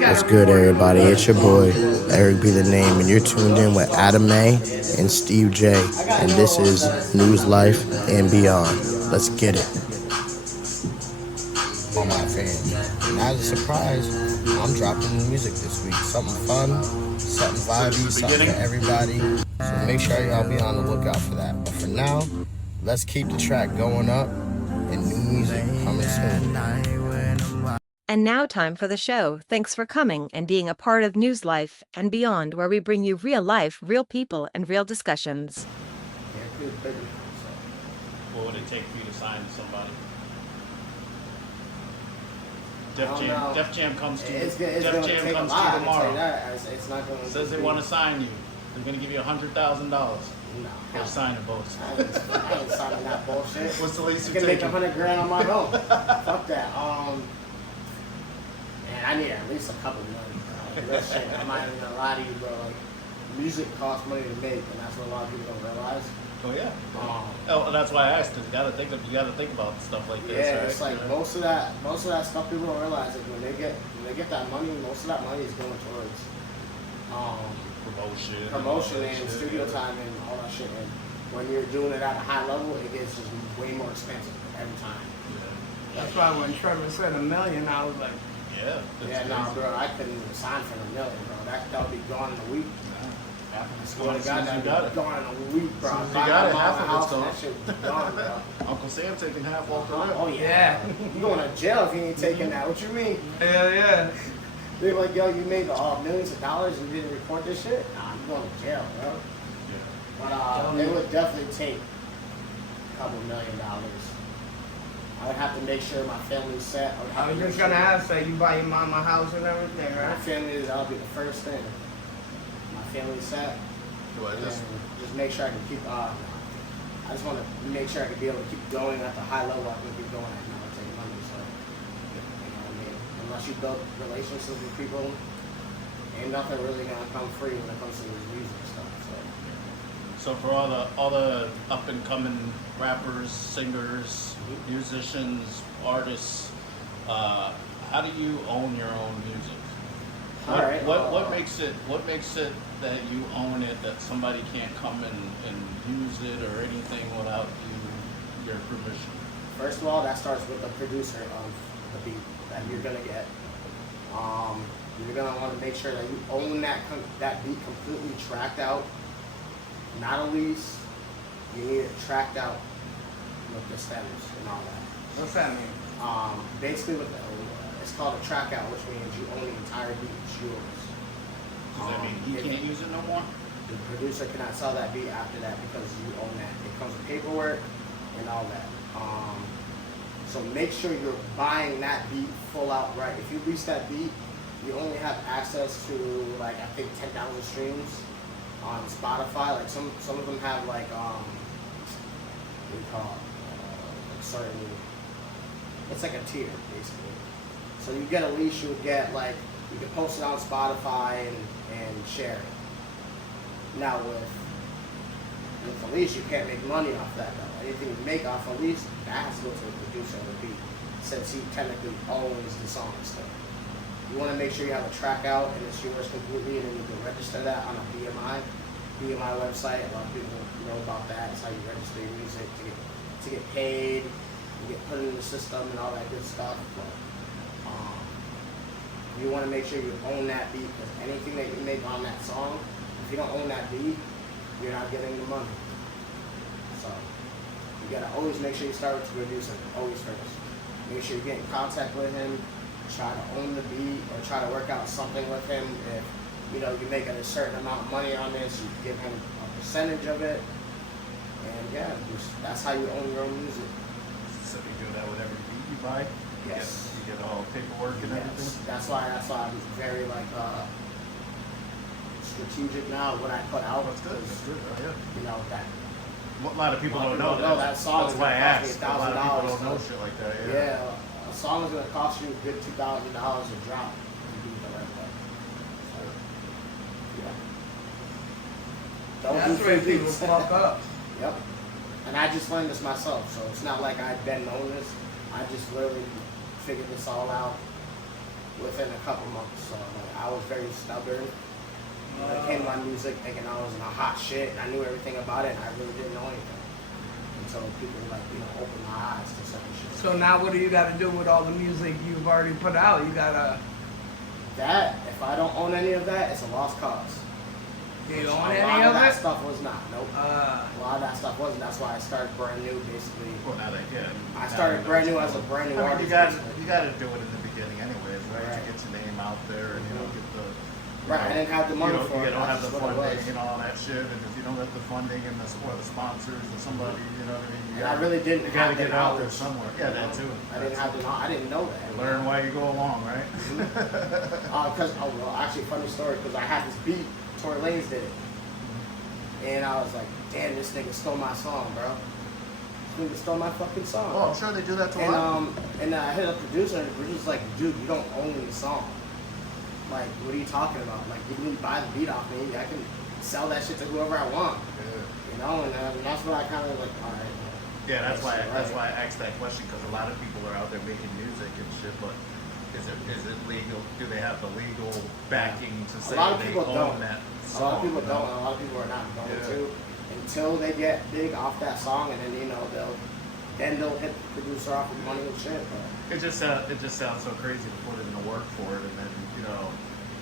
What's good, everybody? It's your boy, EricBTheName, and you're tuned in with Adam A. and Steve J. And this is News Life and Beyond. Let's get it. All my fans. And as a surprise, I'm dropping new music this week. Something fun, something vibey, something for everybody. So make sure y'all be on the lookout for that. But for now, let's keep the track going up and new music coming soon. And now time for the show. Thanks for coming and being a part of News Life and Beyond, where we bring you real life, real people, and real discussions. What would it take for you to sign to somebody? Def Jam comes to It's Def gonna Jam take comes a lot, to you tomorrow. It's not going to Says they want to sign you. They're going to give you $100,000 for signing bonus. I ain't signing that bullshit. What's the least I you can make take? $100,000 on my own. Fuck that. And I need at least a couple million, bro. Real shit. I'm not even gonna lie to you, bro. Like, music costs money to make, and that's what a lot of people don't realize. Oh yeah. That's why I asked. Cause you got to think about stuff like this. Yeah, right? it's like most of that stuff people don't realize. Like when they get that money, most of that money is going towards promotion and studio time and all that shit. And when you're doing it at a high level, it gets just way more expensive every time. Yeah. That's why when Trevor said $1 million, I was like, yeah. Nah, bro, I couldn't even sign for $1 million, bro. That would be gone in a week. I Swear to God, that would be gone in a week, bro. As soon as you got it, half of it's and gone. that shit would be gone, bro. Uncle Sam taking half off the rip. Oh yeah. You going to jail if you ain't taking that. What you mean? hell yeah. They're like, yo, you made millions of dollars and you didn't report this shit? Nah, you going to jail, bro. Yeah. But it would definitely take a couple $1 million. I would have to make sure my family's set. I was just gonna ask, like, you buy your mom a house and everything, My right? family that'll be the first thing. My family's set. Just make sure I can keep. I just want to make sure I can be able to keep going at the high level I can keep going at now. Take money, so you know what I mean. Unless you build relationships with people, ain't nothing really gonna come free when it comes to this music stuff. So for all the up and coming rappers, singers, musicians, artists, how do you own your own music? What makes it that you own it, that somebody can't come and use it or anything without your permission? First of all, that starts with the producer of the beat that you're gonna get. You're gonna want to make sure that you own that beat completely tracked out. Not a lease. You need it tracked out with the stems and all that. What's that mean? Basically, it's called a track out, which means you own the entire beat. It's yours. Does that mean he can't use it no more? The producer cannot sell that beat after that because you own that. It comes with paperwork and all that. So make sure you're buying that beat full out right. If you lease that beat, you only have access to, like, I think 10,000 streams on Spotify. Like some of them have like what do you call it? Like certain. It's like a tier basically. So you get a leash, you would get like you can post it on Spotify and share it. Now with the leash, you can't make money off that though. Anything you make off a leash, that has to go to the producer of the beat, since he technically owns the song still. You want to make sure you have a track out and it's yours completely, and then you can register that on a BMI website. A lot of people know about that. It's how you register your music to get paid, you get put in the system and all that good stuff. But you want to make sure you own that beat, because anything that you make on that song, if you don't own that beat, you're not getting the money. So you gotta always make sure you start with the producer, always first. Make sure you get in contact with him. Try to own the beat or try to work out something with him. If you're making a certain amount of money on this, you give him a percentage of it. And yeah, that's how you own your own music. So you do that with every beat you buy? Yes. You get all paperwork and everything? That's why I'm very strategic now what I put out. That's good. That's good. Oh, yeah. That. A lot of people don't know that song. That's why I asked. A lot of people $1,000. don't know shit like that. Yeah. A song is gonna cost you a good $2,000 a drop if you do the right way. So, yeah. That's where people fuck up. Yep. And I just learned this myself, so it's not like I've been known this. I just literally figured this all out within a couple months. So like, I was very stubborn. When I came to my music thinking I was in a hot shit, and I knew everything about it, and I really didn't know anything. Until people like, opened my eyes to certain shit. So now what do you got to do with all the music you've already put out? You got to... That, if I don't own any of that, it's a lost cause. You don't A own any lot of of that it? stuff was not. Nope. Uh, A lot of that stuff wasn't. That's why I started brand new, basically. Well, now they get. I started brand new as a brand new artist. You got to do it in the beginning, anyways, right? To get your name out there and get the. Right, I didn't have the money for it. You don't have That's the just what it funding was. and all that shit, and if you don't get the funding and or the sponsors or somebody, you know what I mean. And I really didn't You got to have get the it out there knowledge, somewhere. Yeah, that too. I didn't have the knowledge. I didn't know that. You learn while you go along, right? Actually, funny story, because I had this beat, Tory Lanez did it. And I was like, damn, this nigga stole my song, bro. This nigga stole my fucking song. Oh, I'm sure they do that to a lot. And I hit up the producer, and the producer's like, dude, you don't own the song. Like, what are you talking about? Like, you can buy the beat off me. I can sell that shit to whoever I want. Yeah. And that's what I kind of like, all right. Yeah, that's why I asked that question, because a lot of people are out there making music and shit, but is it legal? Do they have the legal backing to say they own that A song? lot of people don't, and a lot of people are not going to until they get big off that song, and then they'll hit the producer off with money and shit. But It just sounds so crazy to put in the work for it, and then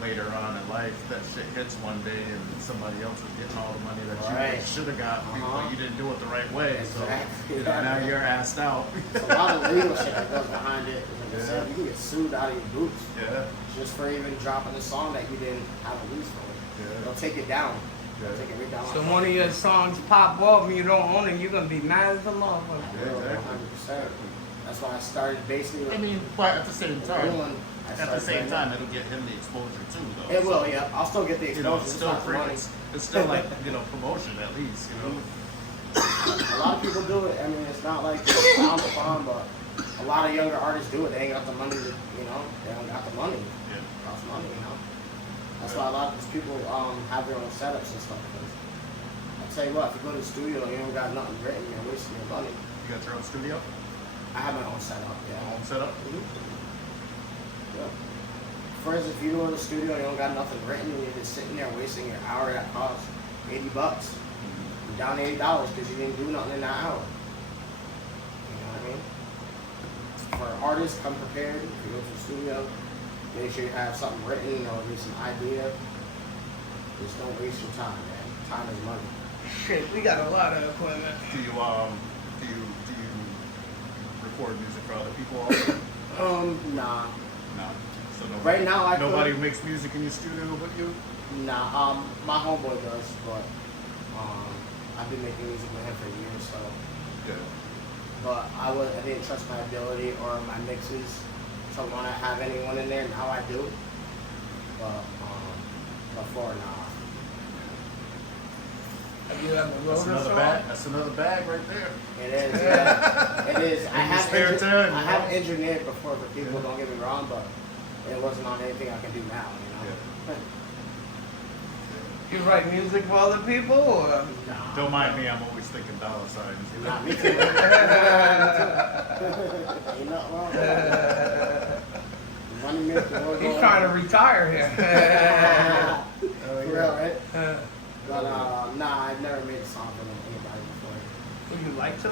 later on in life that shit hits one day and somebody else is getting all the money that you should have got, but you didn't do it the right way. Exactly. So now you're asked out. it's a lot of legal shit that goes behind it. Like I said, you can get sued out of your boots just for even dropping a song that you didn't have a release for. They'll take it down. They'll take it right down. so one of your songs pop off and you don't own it, you're going to be mad as a motherfucker. Yeah, exactly. 100%. That's why I started basically. I mean, but at the same time, it'll it'll get him the exposure too, though. It will, yeah. I'll still get the exposure. It's still free. It's still like promotion at least. A lot of people do it. I mean, it's not like it's frowned upon, but a lot of younger artists do it. They ain't got the money to, they don't got the money. Yeah. It costs money, That's why a lot of these people have their own setups and stuff. I'll tell you what, if you go to the studio and you don't got nothing written, you're wasting your money. You got your own studio? I have my own setup, yeah. Own setup? Yeah. For instance, if you go to the studio and you don't got nothing written, and you're just sitting there wasting your hour that costs $80. You're down $80 because you didn't do nothing in that hour. You know what I mean? For artists, come prepared. If you go to the studio, make sure you have something written or at least an idea. Just don't waste your time, man. Time is money. Shit, we got a lot of equipment. Do you record music for other people also? Nah. No. So nobody, Right now, nobody makes music in your studio but you? Nah, my homeboy does, but I've been making music with him for years, so. Good. But I didn't trust my ability or my mixes to want to have anyone in there. Now I do. But before, nah. Have you ever That's wrote a another song? bag. That's another bag right there. It is. Yeah. It is. I your have engineered before for people. Don't get me wrong, but it wasn't on anything I can do now. You write music for other people, or? Nah, Don't mind me. I'm always thinking dollar signs. Nah, me too. Ain't nothing wrong with that. Money makes the world go He's trying to round. retire here. For real, right? But nah, I've never made a song for anybody before. Would you like to?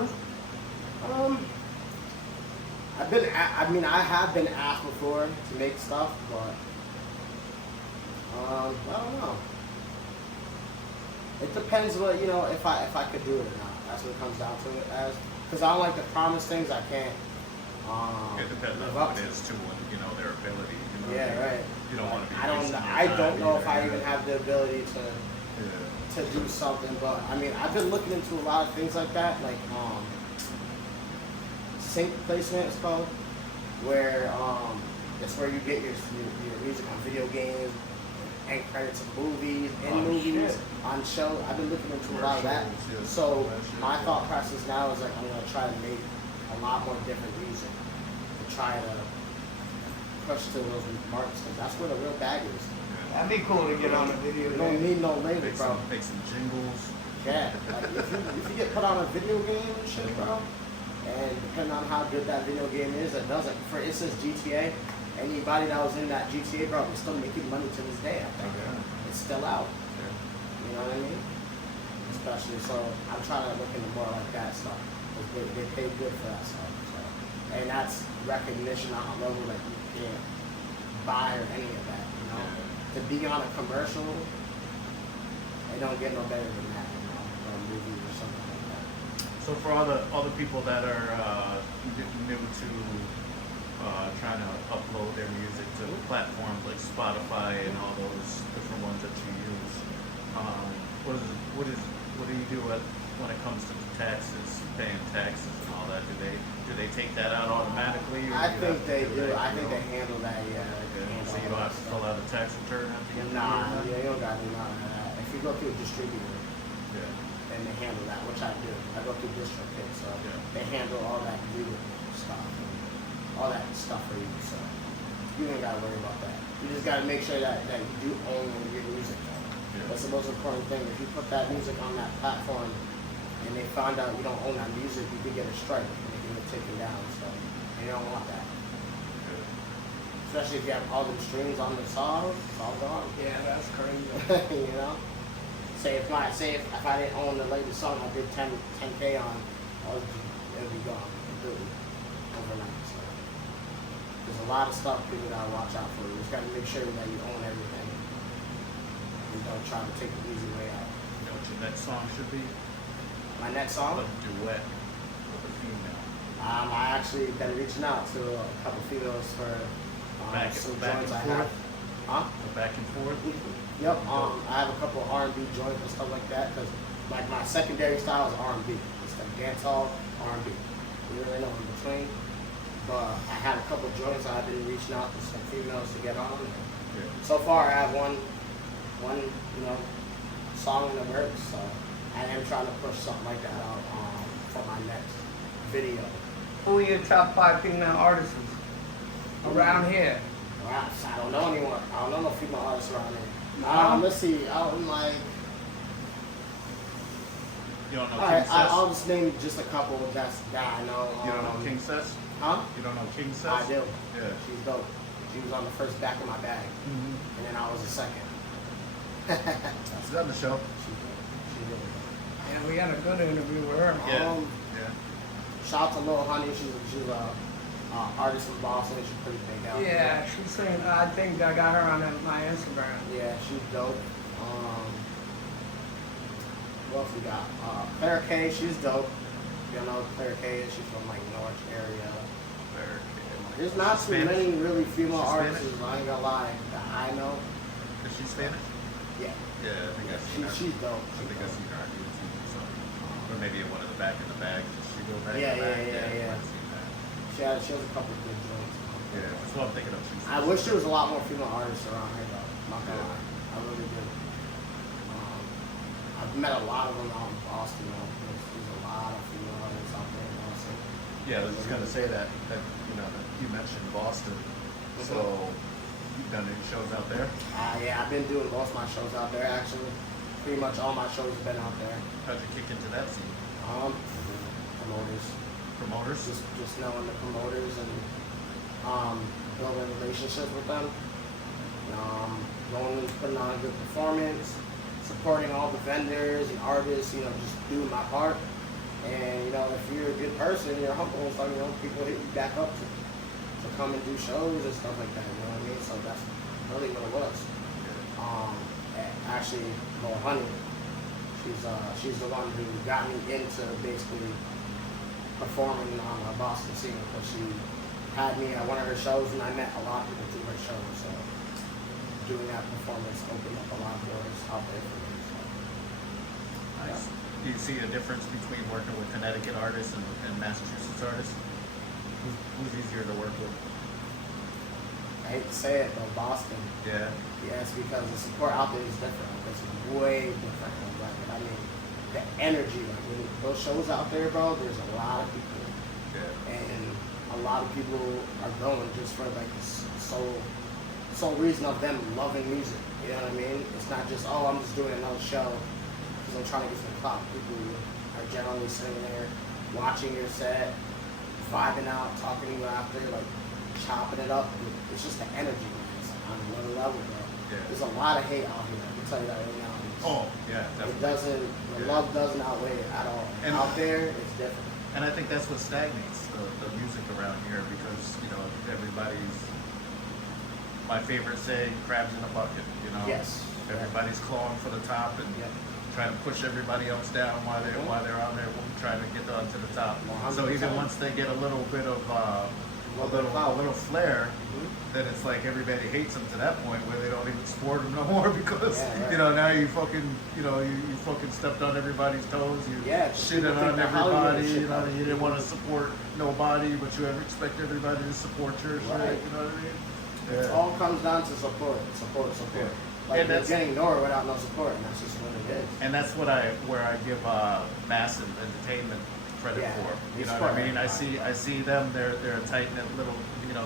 I have been asked before to make stuff, but I don't know. It depends what if I could do it or not. That's what it comes down to it as. Because I don't like to promise things I can't. It depends on live up what it to. is too, and their ability. Yeah, right. You don't want to be. I don't know if I even have the ability to Yeah. do something, but I mean, I've been looking into a lot of things like that, like sync placement is called, where it's where you get your music on video games, and credits of movies, on show. I've been looking into a lot of that. So my thought process now is like I'm gonna try to make a lot more different music to try to push to those marks, because that's where the real bag is. That'd be cool to get on a video. You don't need no label, Make bro. some jingles. Yeah, like if you get put on a video game and shit, bro, and depending on how good that video game is, it doesn't. For instance, GTA, anybody that was in that GTA, bro, they're still making money to this day. I think it's still out. You know what I mean? Especially, so I'm trying to look into more like that stuff. They pay good for that stuff. So. And that's recognition on a level that you can't buy or any of that, you know? To be on a commercial, they don't get no better than that, you know, or a movie or something like that. So for all the people that are new to trying to upload their music to platforms like Spotify and all those different ones that you use, what do you do when it comes to taxes, paying taxes and all that? Do they take that out automatically? I think they do. I think they handle that. Yeah. So you don't have to fill out a tax return at the end. Nah, yeah, you don't got to do none of that. If you go through a distributor, and they handle that, which I do. I go through DistroKid, so they handle all that legal stuff, all that stuff for you. So you ain't got to worry about that. You just got to make sure that you do own your music. That's the most important thing. If you put that music on that platform and they find out you don't own that music, you could get a strike and they can get taken down. So and you don't want that. Especially if you have all the streams on the song, it's all gone. Yeah, that's crazy. You know? Say if I didn't own the latest song I did 10K on, it would be gone completely overnight. So there's a lot of stuff people gotta watch out for. You just gotta make sure that you own everything. And don't try to take the easy way out. You know what your next song should be? My next song? A duet with a female. I actually been reaching out to a couple females for some joints I have. Huh? Back and forth? Yep. I have a couple of R&B joints and stuff like that because like my secondary style is R&B. It's like dancehall, R&B. You really know in between. But I had a couple of joints I've been reaching out to some females to get on. So far, I have one song in the works. So I am trying to push something like that out for my next video. Who are your top 5 female artists around here? I don't know anyone. I don't know no female artists around here. Let's see. Out in like. You don't know All King right, Cess? I'll just name just a couple that I know. You don't know King Cess? Huh? You don't know King Cess? I do. Yeah. She's dope. She was on the first back of my bag, and then I was the second. She's on the show. She's really dope. Yeah, we had a good interview with her. Yeah. Shout out to Lil Honey. She's a artist from Boston. She's pretty big out Yeah, there. she's saying, I think I got her on my Instagram. Yeah, she's dope. What else we got? Claire K. She's dope. You know Claire K. is. She's from like Norwich area. There's not too many really female artists. I ain't gonna lie that I know. Is she Spanish? Yeah. Yeah, I think I've seen her. She's dope. I think I've seen her on YouTube. So. Or maybe in one of the back in the bags. Does she go back Yeah, in the bag? yeah. I've seen that. She has a couple of good joints. Yeah, that's what I'm thinking of. I wish there was a lot more female artists around here though. Not gonna lie. I really do. I've met a lot of them out in Boston though. There's a lot of female artists out there in Boston. Yeah, I was just gonna say that you know that you mentioned Boston, so you've done any shows out there? Yeah, I've been doing most of my shows out there actually. Pretty much all my shows have been out there. How'd you kick into that scene? Promoters. Promoters? Just knowing the promoters and building relationships with them. Going and putting on a good performance, supporting all the vendors and artists, just doing my part. And if you're a good person, you're humble and stuff, people hit you back up to come and do shows and stuff like that, you know what I mean? So that's really what it was. Actually, Lil Honey, she's the one who got me into basically performing on the Boston scene because she had me at one of her shows and I met a lot of people through her shows. So doing that performance opened up a lot of doors out there for me. So. Nice. Do you see a difference between working with Connecticut artists and Massachusetts artists? Who's easier to work with? I hate to say it, but Boston. Yeah. Yes, because the support out there is different. It's way different. I mean, the energy, like when those shows out there, bro, there's a lot of people. Yeah. And a lot of people are going just for like the sole reason of them loving music. You know what I mean? It's not just, I'm just doing another show because I'm trying to get some clout. People are generally sitting there watching your set, vibing out, talking to you after, like chopping it up. It's just the energy. It's on another level, bro. Yeah. There's a lot of hate out here. I can tell you that right now. Oh, yeah, It definitely. doesn't. The Yeah. love doesn't outweigh it at all. And- out there, it's different. And I think that's what stagnates the music around here because, you know, everybody's, my favorite saying, crabs in a bucket, you know? Yes. Everybody's clawing for the top and Yep. trying to push everybody else down while they're on there trying to get onto the top. 100%. So even once they get a little bit of a little flair, then it's like everybody hates them to that point where they don't even support them no more because Yeah, right. you know now you fucking you fucking stepped on everybody's toes. You Yeah, shitted people think on the Hollywood everybody. shit You know though. you didn't want to support nobody, but you ever expect everybody to support your shit. Right. You know what I mean? It Yeah. all comes down to support. Yeah. Like And you're that's- getting nowhere without no support, and that's just what it is. And that's where I give Massive Entertainment credit Yeah, for. they You know support what I mean? everybody. I see them. They're a tight knit little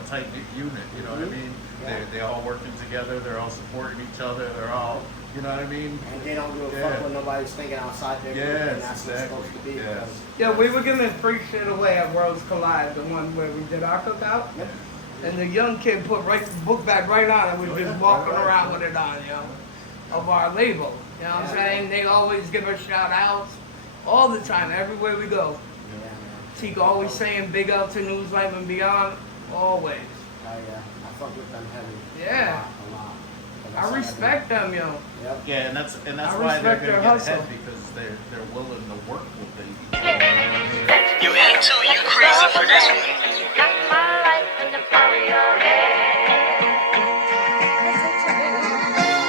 tight knit unit. You know what I Mhm. mean? Yeah. They all working together. They're all supporting each other. They're all you know what I mean? And they don't give a Yeah. fuck what nobody's thinking outside their group, Yes, and that's what it's exactly. supposed to be. Yes. because- Yeah, we were giving free shit away at Worlds Collide, the one where we did our cookout. Yep. And the young kid put book bag right on it. We Oh, were just yeah. walking Right. around with it on, of our label. You know what I'm Yeah. saying? They always give us shout outs all the time, everywhere we go. Yeah, man. Teak always saying big up to News Life and Beyond, always. Oh, yeah. I fuck with them heavy. Yeah. A lot. I respect them, yo. Yep. Yeah, and that's I why they're respect gonna their get hustle. ahead because they're willing to work with the you know what I mean? You into you crazy for this one.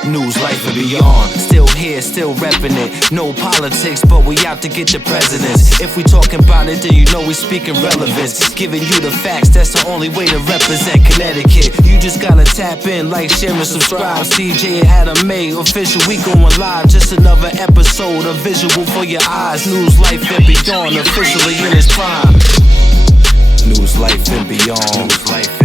News, life, and beyond. Still here, still reppin' it. No politics, but we out to get the presidents. If we talking about it, then you know we speaking relevance. Giving you the facts, that's the only way to represent Connecticut. You just gotta tap in, like, share, and subscribe. CJ and Adam May, official, we going live. Just another episode, a visual for your eyes. News, life, and beyond, officially in its prime. News, life, and beyond. News, life,